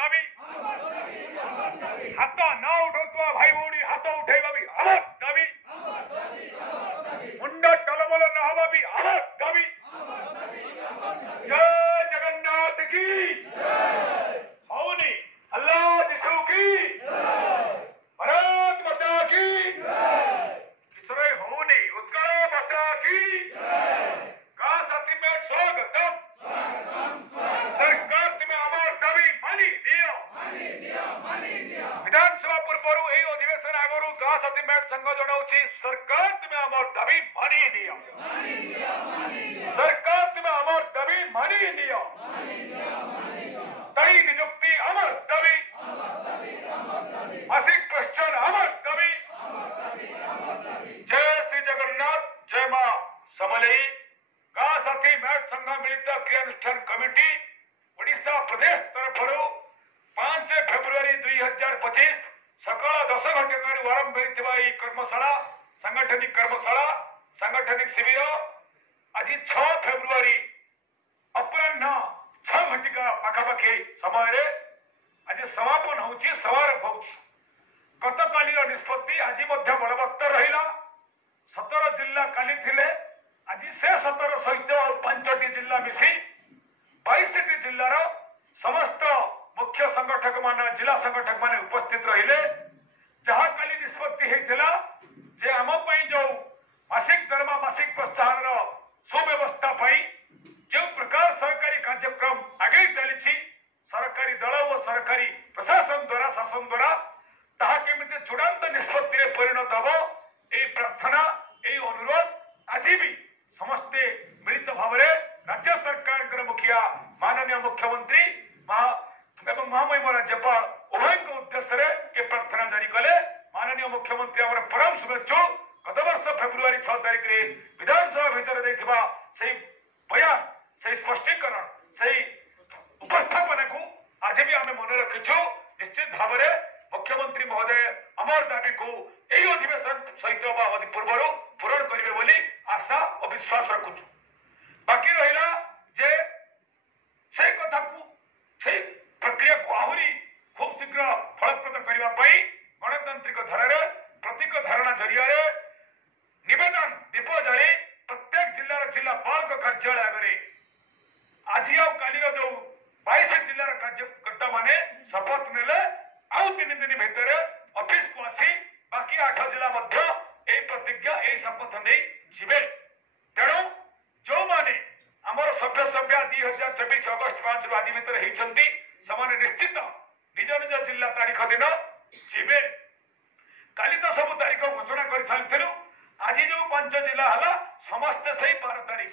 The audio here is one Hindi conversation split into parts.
दाबी हाथ न उठाउवा भाई भौणी हाथ उठेबा भी आमर दाबी मुंड टलमल न हवा भी आमर दाबी जय जगन्नाथ की हौनी अल्लाह यीशु की भारत माता की किशोर हौनी उत्कल माता की का साथी में स्वागतम सरकार तुम्हें अमर दाबी मानी दियो विधानसभा पूर्व अधिवेशन आगु का साथी मेट संघ जनाऊँ सरकार तुम्हें अमर दाबी मानी दियो सरकार तुम्हें अमर दाबी मानी दियो तई नियुक्ति अमर दाबी मासिक क्वेश्चन अमर दाबी जय श्री जगन्नाथ जय मां समलेई का साथी मेट संघ मिलित क्रियानुष्ठान कमिटी ओडिशा प्रदेश तरफ 5 फेब्रुआरी 2025 सकाल 10 घंटे आरंभ होता कर्मशाला सांगठनिक शिविर आज 6 फेब्रुआरी अपराह 6 घंटिका पाखापाखि समय आज समापन होची समारोह होची गत काली निष्पत्ति आज बलवत्तर रहा 17 जिला काली थिले आज से 17 सहित 5टी जिला मिसी 22टी जिलार समस्त मुख्य संगठक मान जिला संगठक माने उपस्थित रहिले जहाँ काली निष्पत्ति होता जे आम जो मासिक दरमा मासिक प्रोत्साहन सुव्यवस्था जो प्रकार सरकारी कार्यक्रम आगे चली सरकारी दल और सरकारी प्रशासन द्वारा शासन द्वारा ताहा केमिति चूड़ांत निष्पत्ति परिणत हम यही प्रार्थना यही अनुरोध आज भी समस्ते मिलित भाव राज्य सरकार मुखिया माननीय मुख्यमंत्री महामहिम राज्यपाल उभय उद्देश्य ये प्रार्थना जारी कले माननीय मुख्यमंत्री आम परम शुभेच्छु गत वर्ष फेब्रुआरी 6 तारिख में विधानसभा भितर बयान से स्पष्टीकरण से उपस्थापन को आज भी आम मन रखीचु निश्चित भाव मुख्यमंत्री महोदय अमर दाबी को यही अधिवेशन सहित पूर्व पूरण करेंगे बोली आशा और विश्वास रखुचु बाकी रहा जे से कथा को से प्रक्रिया को आहरी खूब शीघ्र फलप्रद करने गणतांत्रिक धारा प्रतीक धारणा जरिया निवेदन दीप जारी प्रत्येक जिलार जिलापाल कार्यालय आगे आज काली जो 22 जिलार कार्यकर्ता माने शपथ ने आउ 3 दिन भितर ऑफिस को आसी बाकी 8 जिला मध्य यही प्रतिज्ञा यही शपथ नहीं जीवे तेणु जो माने आमर सभ्य 2024 अगस्त 5 रु आदि भितर होती से निश्चित निज निज जिला तारीख दिन जीवे काली तो सब तारीख घोषणा कर सारी आज जो 5 जिला है समस्ते से 12 तारीख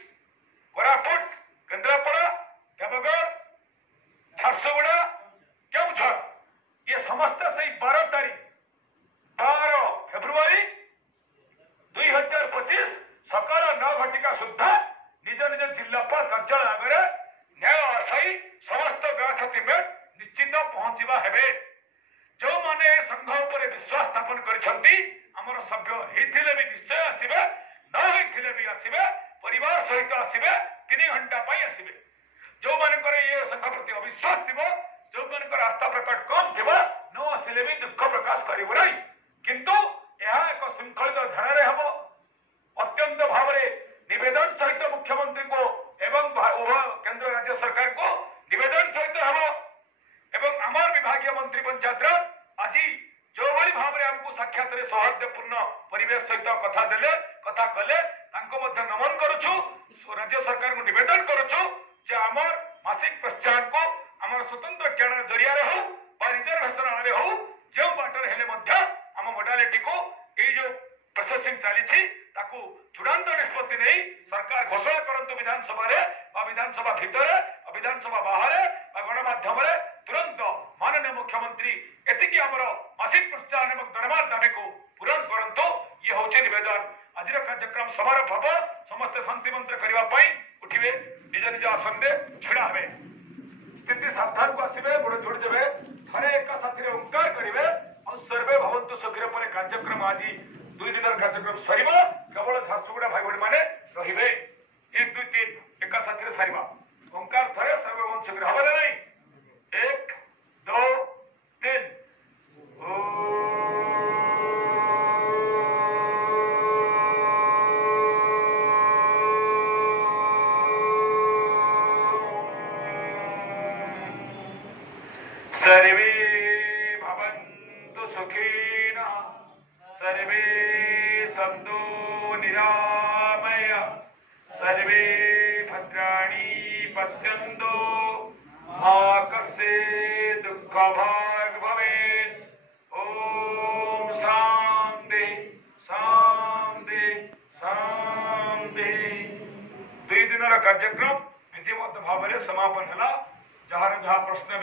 कोरापुट केन्द्रापड़ा देवगढ़ झारसुगुड़ा केउझर ये समस्ते से 12 तारीख 12 फेब्रुआरी 2025 सकाल 9 घटिका सुधा निज निज जिलापाल कार्यालय आगे न्याय आशायी समस्त गाँ साथी में निश्चित पहुंचवा हेबे जो माने संघ उपर विश्वास स्थापन करछंती हमर सभ्य हेथिले भी निश्चय आसीबे न हेथिले भी आसीबे परिवार सहित आसीबे 3 घंटा पई आसीबे जो मानकर ये संघ प्रति अविश्वास थिबो जो मानकर आस्था प्रकट कम थिबो न आसीले भी दुख प्रकाश करिबो नै किंतु यह एक श्रृंखलित धारा हबो अत्यंत भाव निवेदन सहित मुख्यमंत्री को एवं उभय केंद्र राज्य सरकार को निवेदन सहित हम एवं आमर विभागीय मंत्री पंचायत आज जो भाई भाव में आमको साक्षात सौहार्दपूर्ण परिवेश सहित कथा देले कथा कले नमन करुछु राज्य सरकार को निवेदन करुछु जे आमर मासिक प्रोत्साहन को आमर स्वतंत्र कैडर जरिया हो रिजर्वेशन आने हो जो बाटर हेले आम मोडालिटी को ये जो प्रोसेसिंग चली चूड़ांत निष्पत्ति नहीं सरकार घोषणा करंतु विधानसभा भितर विधानसभा बाहर गणमाध्यम तुरंत माननीय मुख्यमंत्री एतिकी आमर मासिक प्रोत्साहन और दरमार दाबी को पूरण करंतु ये हूँ निवेदन आज कार्यक्रम समारोह हम समस्ते शांति मंत्र करने उठे निज निज आसन में ढड़ा हे स्थिति सावधान को आसवे गोड़ जोड़ी देवे थे एक साथी ओंकार करेंगे और सर्वे भवंतु सुखीर पर कार्यक्रम आज 2 दिन कार्यक्रम सर केवल झारसुगुड़ा भाई भाई मैंने रे 1 2 3 एक साथी सारा ओंकार थे सर्वे भवंतु सुखीर हम नहीं 1 2 सर्वे भवन्तु सुखिनः सर्वे सन्तु निरामय सर्वे भद्राणि पश्यन्तु मा कश्चित् दुःखभाग् भवेत्। ओम शांति शांति शांति। 2 दिनर कार्यक्रम विधिवत भाव में समापन है। जहाँ जहाँ प्रश्न